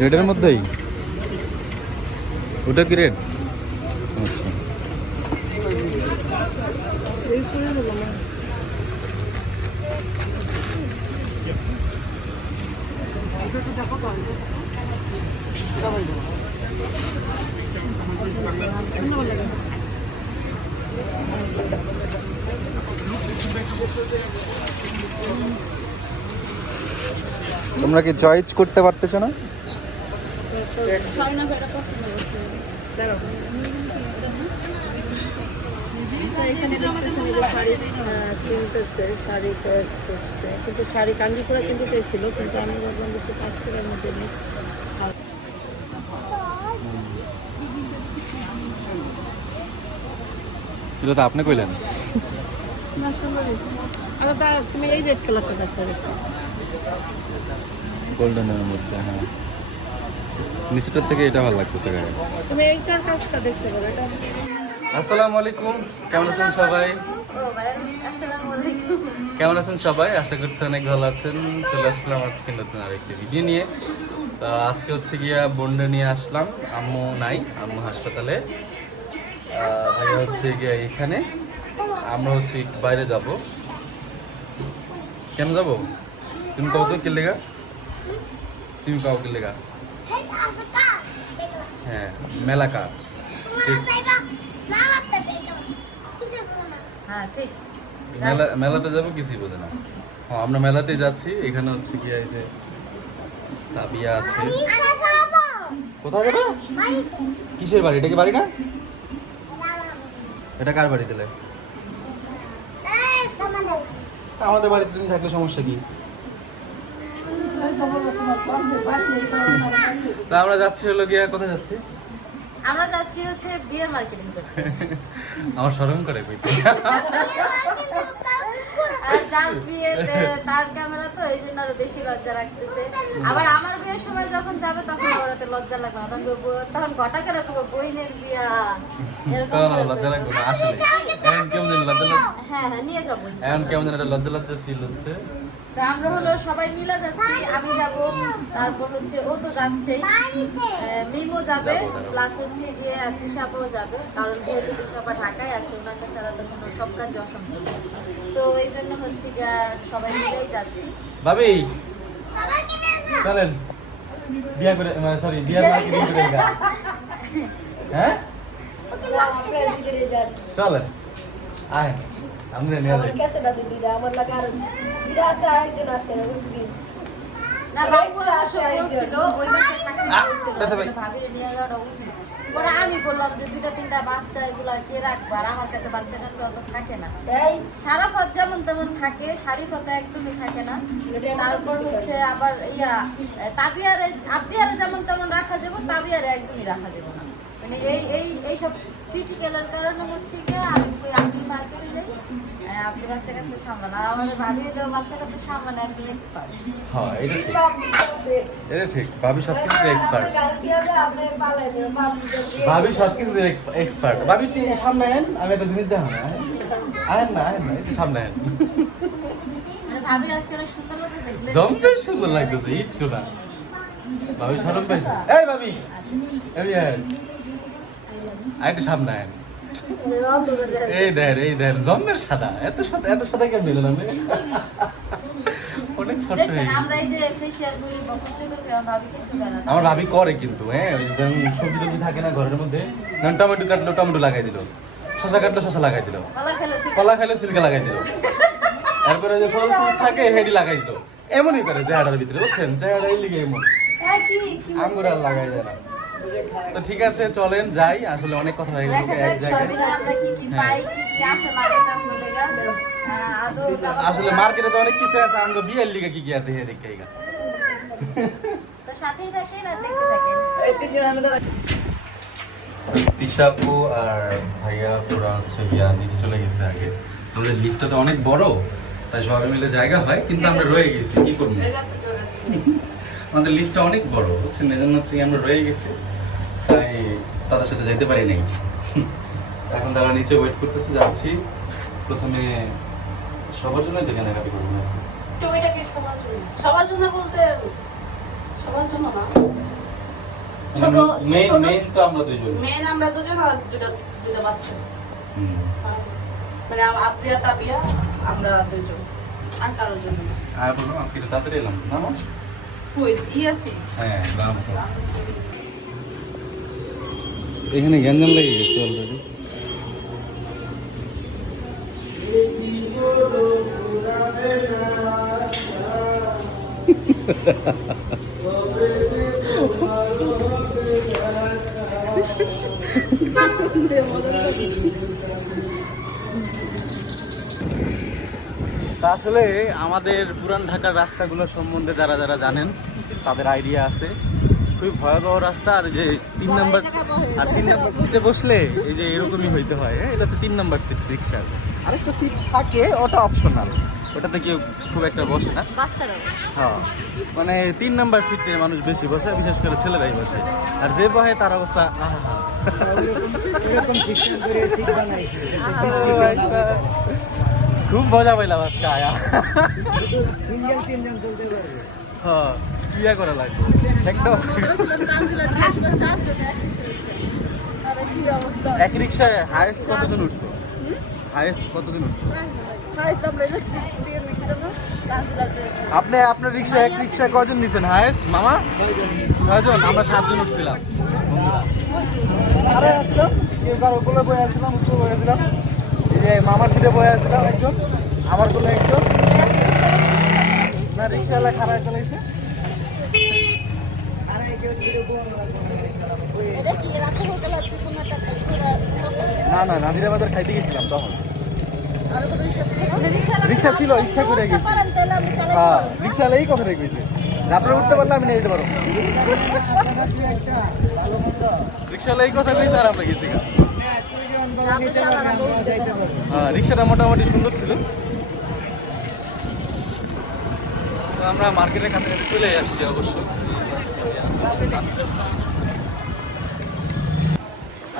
রেডের মধ্যেই ওটা কি রেড? আচ্ছা তোমরা কি চয়েস করতে পারতেছ না? শাড়ি চয়েস করছে, কিন্তু শাড়ি কাঞ্জিপুরা কিন্তু চাইছিল, কিন্তু আমি ভাবলাম যে 5 টাকার মধ্যে নেই। এটা তো আপনি কইলেন। তুমি এই রেড কালারটা দেখতে গোল্ডেনের মধ্যে, হ্যাঁ নিচেটার থেকে এটা ভালো লাগতেছে গায়ে। তুমি এইটার কাজটা দেখতে পারো। এটা আসসালামু আলাইকুম, কেমন আছেন সবাই? কেমন আছেন সবাই? আশা করছি অনেক ভালো আছেন। চলে আসলাম আজকে নতুন আরেকটি ভিডিও নিয়ে। তো আজকে হচ্ছে গিয়া বন্ডে নিয়ে আসলাম। আম্মু নাই, আম্মু হাসপাতালে, ভাইয়া হচ্ছে গিয়া এখানে। আমরা হচ্ছে একটু বাইরে যাব। কেন যাব? তুমি কত কে লেগা? তুমি কাউ কে লেগা? হ্যাঁ, মেলা কাজ। মেলাতে যাবো, কিছুই বোঝে না। হ্যাঁ, আমরা মেলাতে যাচ্ছি। এখানে হচ্ছে গিয়া এই যে তাবিয়া আছে। কোথায় যাবো? কিসের বাড়ি? এটা কি বাড়ি না? এটা কার বাড়ি দিলে? আমাদের বাড়িতে তুমি থাকলে সমস্যা কি? তা আমরা যাচ্ছি হলো গিয়া, কোথায় যাচ্ছি? আমরা যাচ্ছি হচ্ছে বিয়ার মার্কেটিং করতে। আমার শরম করে কইতে। আর যার বিয়েতে তার ক্যামেরা, তো এই জন্য আরো বেশি লজ্জা রাখতেছে। আবার আমার বিয়ের সময় যখন যাবে তখন ওরাতে লজ্জা লাগবে না, তখন ঘটা করে বইনের বিয়া এরকম লজ্জা লাগবে না আসলে। এখন কেমন লজ্জা লাগবে? হ্যাঁ নিয়ে যাবো। এখন কেমন একটা লজ্জা লজ্জা ফিল হচ্ছে। তা আমরা হলো সবাই মিলে যাচ্ছি। আমি যাব, তারপর হচ্ছে ও তো যাচ্ছেই, মিমো যাবে, প্লাস হচ্ছে গিয়ে তৃষাপাও যাবে। কারণ যেহেতু তৃষাপা ঢাকায় আছে, ওনাকে ছাড়া তো কোনো সব কাজ অসম্ভব। তো এই জন্য হচ্ছে গিয়ে সবাই মিলেই যাচ্ছি। ভাবি চলেন বিয়া করে, সরি বিয়া মার্কেটিং করে গা। হ্যাঁ চলেন আয়, আমরা নিয়ে যাই। না বাবু অবশ্য বলছিল ওই মাসে থাকতে বলছিল ভাবিরে নিয়ে যাওয়াটা উচিত। পরে আমি বললাম যে 2-3টা বাচ্চা এগুলা কে রাখবে, আর আমার কাছে বাচ্চা কাচ্চা অত থাকে না। সারাফত যেমন তেমন থাকে, শারিফত একদমই থাকে না। তারপর হচ্ছে আবার তাবিয়ারে আবদিয়ারে যেমন তেমন রাখা যাবে, তাবিয়ারে একদমই রাখা যাবে না। মানে এইসব ক্রিটিক্যালের কারণে হচ্ছে কি আপনি মার্কেটে যাই, আপনি বাচ্চা কাচ্চা সামলান। আর আমাদের ভাবি হলেও বাচ্চা কাচ্চা সামলানো একদম এক্সপার্ট। হ্যাঁ এটা ঠিক, ভাবি সবকিছুতে এক্সপার্ট। ভাবি সবকিছুতে এক্সপার্ট। ভাবি সামনে আহেন, আমি একটা জিনিস দেখাবো। আহেন না একটু সামনে আহেন। মানে ভাবির আজকে অনেক সুন্দর লাগতেছে, জম্পের সুন্দর লাগতেছে, একটু না। ভাবি শরম পাইছে। এই ভাবি এই আহেন, আরেকটু সামনে আহেন। এই দেখ জম্মের সাদা, এত সাদা কেন মিলেন আপনি? অনেক ফর্সা হয়ে গেছে। আমরা এই যে ফেশিয়াল করি বা কুচি করি, ভাবি কিছু করে না। আমার ভাবি করে কিন্তু, হ্যাঁ ওই যে সবজি টবজি থাকে না ঘরের মধ্যে, টমেটো কাটলো টমেটো লাগাই দিল, শসা কাটলো শসা লাগাই দিল, কলা খাইলো সিল্কা লাগাই দিল, তারপরে যে ফল ফুল থাকে হেডি লাগাই দিল। এমনই করে চেহারার ভিতরে, বুঝছেন? চেহারা এই লিগে এমন, আঙ্গুর আর লাগাই দেয় না। তো ঠিক আছে চলেন যাই, আসলে অনেক কথা হয়ে গেছে এক জায়গায়। আসলে মার্কেটে তো অনেক কিছু আছে, আমাদের বিয়ের লিগে কি কি আছে হে দেখে এইগা। তো সাথেই থাকেন আর দেখতে থাকেন। এই তিনজন আমাদের তিশাপু আর ভাইয়া পুরা হচ্ছে গিয়া নিচে চলে গেছে আগে। আমাদের লিফটটা তো অনেক বড়, তাই সবাই মিলে জায়গা হয়, কিন্তু আমরা রয়ে গেছি, কি করবো? আমাদের লিফটটা অনেক বড়, বুঝছেন? এজন্য হচ্ছে আমরা রয়ে গেছি, তাই তাদের সাথে যাইতে পারি নাই। এখন তারা নিচে ওয়েট করতেছে, যাচ্ছি। প্রথমে সবার জন্য তো কেনাকাটি করবো। সবার জন্য বলতে সবার জন্য না, মেইন তো আমরা দুজন। মেন আমরা দুজন আর দুটা বাচ্চা, মানে আপনি আর তাবিয়া, আমরা দুজন, আর কারোর জন্য না। আর বললাম আজকে তাড়াতাড়ি এলাম না মা? কই ইয়াসি? হ্যাঁ গ্রাম তো। এখানে গ্যাঞ্জাম লেগে গেছে অলরেডি। আসলে আমাদের পুরান ঢাকার রাস্তাগুলো সম্বন্ধে যারা যারা জানেন তাদের আইডিয়া আছে। খুবই ভয়াবহ রাস্তা। আর যে 3 নম্বর সিটে বসলে এই যে এরকমই হইতে হয়। এটা তো 3 নম্বর সিট রিক্সার। আরেকটা সিট থাকে, ওটা অপশনাল, ওটাতে কেউ খুব একটা বসে না, বাচ্চারা। হ্যাঁ মানে 3 নম্বর সিটে মানুষ বেশি বসে, বিশেষ করে ছেলেরাই বসে। আর যে বহে তার অবস্থা খুব মজা পাইলাম আজকে আয়া। হ্যাঁ ইয়া করা লাগবে একটা এক রিক্সায় হাইয়েস্ট কতদিন উঠছো? হাইয়েস্ট কতদিন উঠছো আপনি? আপনার রিক্সা এক রিক্সায় কজন নিছেন হাইয়েস্ট মামা? 6 জন। আমরা 7 জন উঠছিলাম। এই যে মামার সিটে বয়ে আসছিলাম একজন, আমার কোনো একজন না, রিক্সাওয়ালা খারাপ চালাইছে। না না নাদিরাবাজার খাইতে গেছিলাম তখন। রিক্সা ছিল, ইচ্ছা করে গেছি। হ্যাঁ রিক্সাওয়ালা এই কথা রেখেছে, আপনারা উঠতে পারলে আমি নিয়ে যেতে পারবো। রিক্সাওয়ালা এই কথা কইছে আর আমরা গেছি। হ্যাঁ রিক্সাটা মোটামুটি সুন্দর ছিল। তো আমরা মার্কেটের কাছাকাছি চলে আসছি অবশ্য।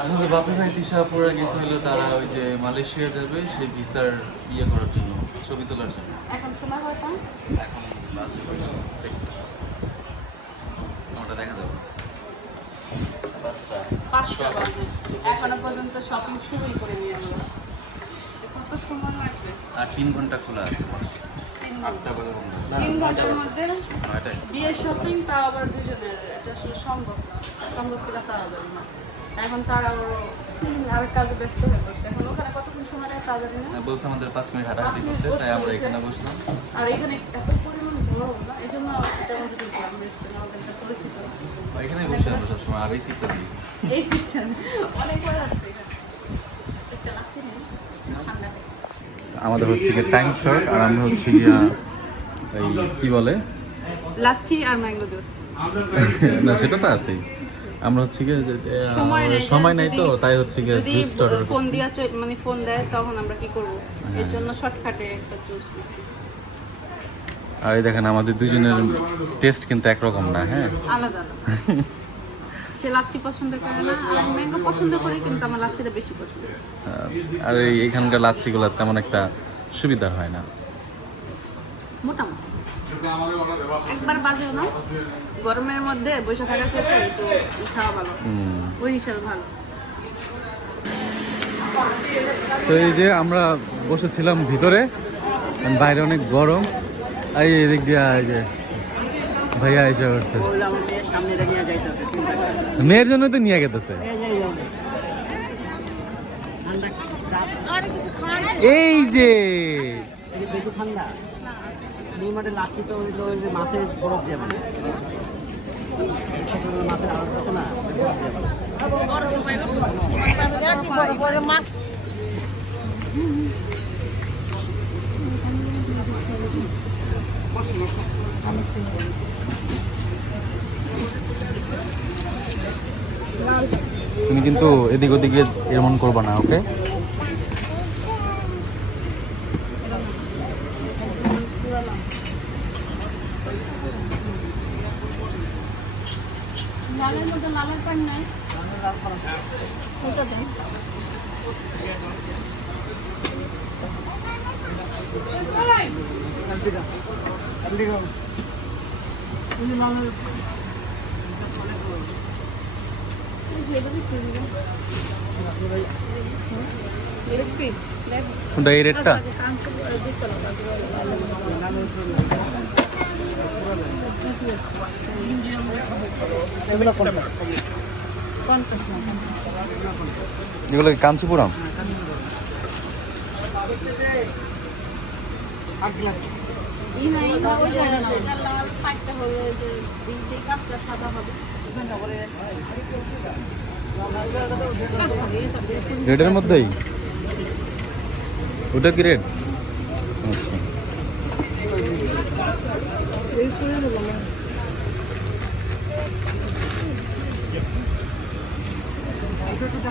আসলে বাপি ভাই দিশা পড়ে গেছে হলো তারা ওই যে মালয়েশিয়া যাবে সেই ভিসার ইয়ে করার জন্য, ছবি তোলার জন্য। এখন সময় হয় না, এখন আছে ওটা দেখা যাবে 5টা বাজে, এখনো পর্যন্ত শপিং শুরুই করে নিয়ে আমরা। কত সময় লাগবে? আর 3 ঘন্টা খোলা আছে। 3 ঘন্টার মধ্যে 9টায় বিয়ের শপিং, তাও আবার দুজনের, এটা আসলে সম্ভব করে তারা যাবে না। এখন তারা আর কাজে ব্যস্ত হয়ে পড়ছে। এখন ওখানে কতক্ষণ সময় লাগে তা জানি না। বলছে আমাদের 5 মিনিট হাঁটাহাঁটি করতে, তাই আমরা এখানে বসলাম। আর এখানে এত পরিমাণ ভালো না, এই জন্য তেমন কিছু করলাম, আমাদের পরিচিত এখানে বসে আমরা সবসময়। আর এই সিটটা দিই, এই সিস্টেম অনেক বড় আছে এখানে, একটা লাগছে না ঠান্ডা। আমাদের হচ্ছে গিয়ে ট্যাঙ্ক শর্ট, আর আমরা হচ্ছে গিয়া এই কি বলে লাচ্ছি আর ম্যাঙ্গো জুস। না সেটা তো আছেই। আমরা হচ্ছে গিয়ে সময় নাই তো, তাই হচ্ছে গিয়ে জুস অর্ডার ফোন দিয়া মানে ফোন দেয় তখন আমরা কি করব, এর জন্য শর্টকাটে একটা জুস দিছি। আর এই দেখেন আমাদের দুজনের টেস্ট কিন্তু একরকম না। হ্যাঁ আলাদা আলাদা। সে লাচ্ছি পছন্দ করে না, আর ম্যাঙ্গো পছন্দ করে, কিন্তু আমার লাচ্ছিটা বেশি পছন্দ। আর এইখানকার লাচ্ছিগুলো তেমন একটা সুবিধার হয় না, মোটামুটি একবার বাজেও না, গরমের মধ্যে বসে থাকার চাইতে একটু খাওয়া ভালো, ওই হিসাবে ভালো। তো এই যে আমরা বসেছিলাম ভিতরে, বাইরে অনেক গরম। এই এদিক দিয়ে এই যে ভাইয়া এসে বসছে, মেয়ের জন্য তো নিয়ে গেতেছে। এই যে ঠান্ডা লাচ্ছি তো মাছের বরফ দিয়ে মানে মাছের আওয়াজ আছে না, তুমি কিন্তু এদিক ওদিকে এমন করবা না, ওকে? লালের মধ্যে লালের পান নাই, ওটা দেন। কোনটা এই রেটটা? এগুলো কি কাঞ্চিপুরম? রেডের মধ্যেই ওটা কি রেড? আচ্ছা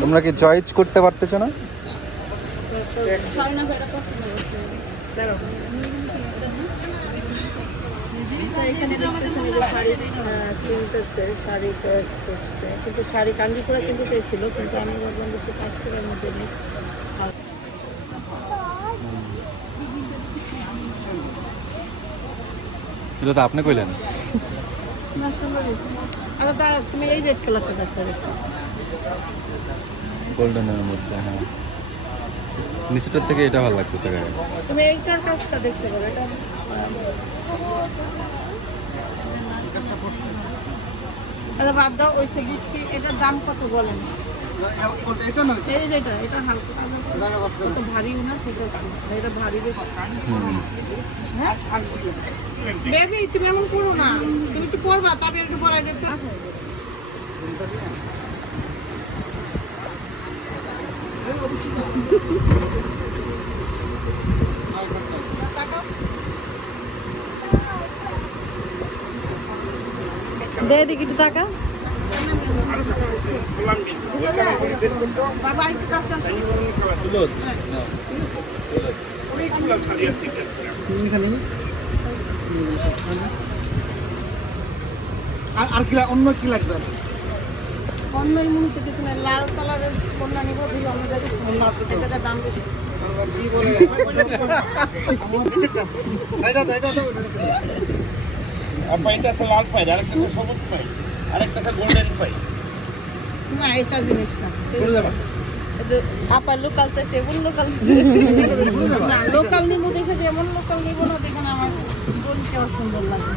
তোমরা কি চয়েস করতে পারতেছো না? শাড়ি চয়েস করছে, কিন্তু শাড়ি কাঞ্জিপুরা কিন্তু চেয়েছিল, কিন্তু আমি বললাম যে কাশ্মীরের মধ্যে নেই। এটা তো আপনি কইলেন। আচ্ছা তুমি এই রেড কালারটা দেখতে দেখো, গোল্ডেনের মধ্যে। হ্যাঁ, নিচেটার থেকে এটা ভালো লাগতেছে গায়ে। তুমি এইটার কাজটা দেখতে পারো। এটা আচ্ছা বাদ দাও, ওইসে দিচ্ছি। এটার দাম কত বলেন? এই যেটা, এটা হালকা কত ভারী না? ঠিক আছে, এটা ভারী বেশি। হ্যাঁ বেবি তুমি এমন করো না, তুমি একটু পরবা, তবে একটু পরাই দেখতে। দে দেখি একটু টাকা। বাবা একটু কাছে আর কি অন্য কি লাগবে? অন্য এই মুহূর্তে কিছু না, লাল কালারের কন্যা নিব, দুই অন্য জায়গায় অন্য আছে তো? এটার দাম বেশি। কি বলে আমার দিচ্ছেটা এটা আপা এটা আছে লাল পাই, আরেকটা আছে সবুজ পাই, আরেকটা আছে গোল্ডেন পাই। না এটা জিনিস না, বলে যাবা আপা লোকাল চাইছে, এমন লোকাল না লোকাল নিব দেখে, যেমন লোকাল নিব না দেখেন আমার গলিটাও সুন্দর লাগে।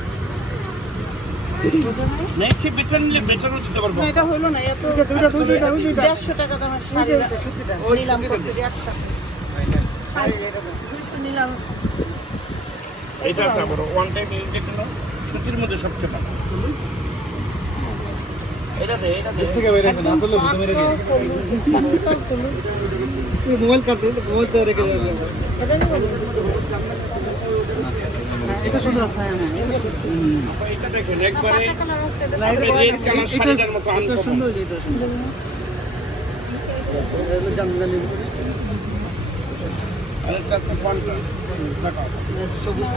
নেক্সট বেটার নিলে বেটারও দিতে পারবো। না এটা হলো না, এত দুইটা 150 টাকা দামের শাড়ি নিলাম, করতে একটা নিলাম। এটা আছে আবার ওয়ান টাইম ইউজের জন্য সুতির মধ্যে সবচেয়ে ভালো। এটা দে থেকে বের হয়েছে না, আসলে বুঝতে মেরে দিই। মোবাইল কাটে, মোবাইল তো রেখে যাবে। এটা সুন্দর আছে। আপা এটা দেখুন একবারে রেড কালার শাড়িটার মতো এটা সুন্দর, এটা সুন্দর। এটা জামদানি আরেকটা আছে কন্ট্রাস্ট। সবুজ,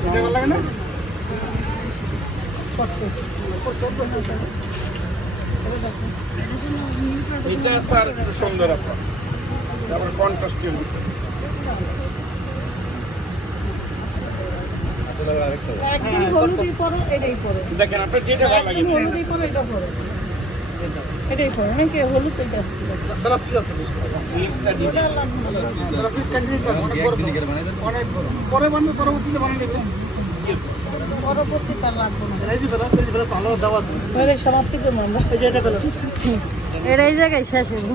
এটা ভালো লাগে না? এটা আছে আর একটু সুন্দর আপা, তারপর কন্ট্রাস্টের ভিতরে। একদিন হলুদই পরো, এটাই পরো। দেখেন আপনার যেটা ভালো লাগে। একদিন হলুদই পরো, এটা পরো, এটাই পরো। অনেকে হলুদ এটা বেলা কি আছে বেশি? লিপটা দিবেন। বেলা কি কাটিয়ে দাও, অনেক বড় অনেক বড়। পরে বানাবে, পরবর্তীতে বানিয়ে দেবে। পরবর্তী তার লাগবে না। এই যে বেলা, এই যে বেলা ভালো দাও আছে। ওদের সমাপ্তি করবো আমরা। এই যে এটা বেলা এটা এই জায়গায় শেষ হইব।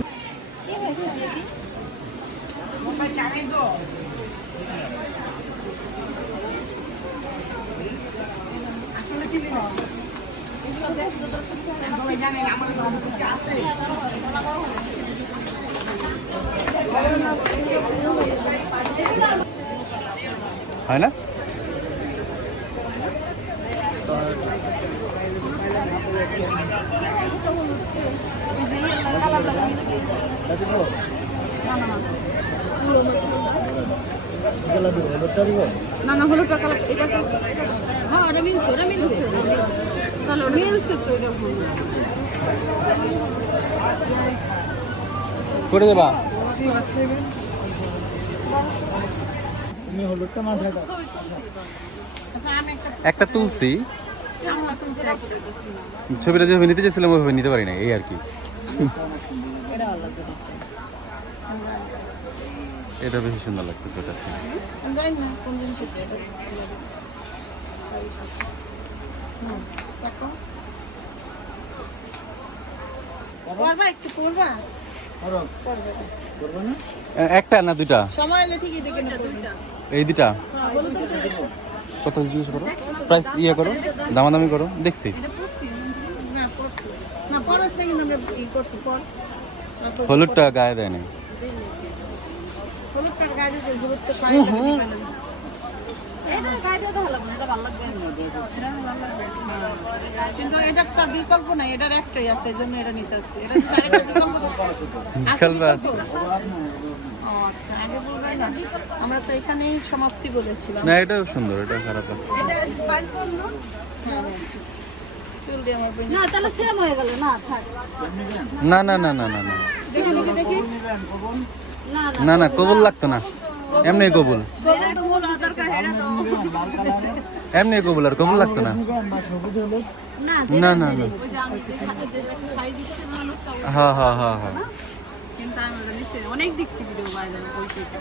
হয় না? না না হলুদ টাকা এটা। হ্যাঁ ওটা মিলছে, ওটা মিলছে। মিলছে তো এটা ভুল। করে দেবা তুমি হলুদটা মাথায় দাও। আচ্ছা আমি একটা একটা তুলসি আমরা তুলছি একটা। ছবিটা যেভাবে নিতে চেয়েছিলাম ওইভাবে নিতে পারি না এই আর কি এটা ভালো লাগে। এটা বেশি সুন্দর লাগতেছে ওটা আমি জানি না কোন জিনিস এটা। দেখো করবা একটু করবা করো। করবে করবো না? একটা না দুইটা সময় এলে ঠিকই দেখে নেবো। এই দুইটা কত জিজ্ঞেস করো প্রাইস ইয়ে করো দামাদামি করো দেখছি না পড়ছি না পড়াস না কিন্তু আমরা ই করছি পর হলুদটা গায়ে দেয় না হলুদটার গায়ে দিতে হলুদটা শাড়ি এটা গায়ে দিয়ে ভালো না, এটা ভালো লাগবে কিন্তু এটার তো আর বিকল্প নাই, এটার একটাই আছে, এই জন্য এটা নিতে আসছি। এটা যদি আরেকটা বিকল্প থাকতো। আছে বিকল্প বিকল্প? আছে। ও আচ্ছা, আগে বলবেন না। আমরা তো এখানেই সমাপ্তি বলেছিলাম। না এটাও সুন্দর এটা খারাপ না হ্যাঁ, হ্যাঁ। চুল দিয়ে আমার বোন- না তাহলে সেম হয়ে গেল না থাক না না না না না না দেখি দেখি দেখি না না না কবুল লাগতো না এমনি কবুল এটা তো বড় দরকার এটা তো এমনি কবুল আর কবুল লাগতো না না না না না ওই যে আমি যে সাথে যে শাড়ি দিতে মানুষটা হ্যাঁ হ্যাঁ হ্যাঁ হ্যাঁ কিন্তু আমি ওটা নিচে অনেক দেখছি ভিডিও বাইরে ওই সেটা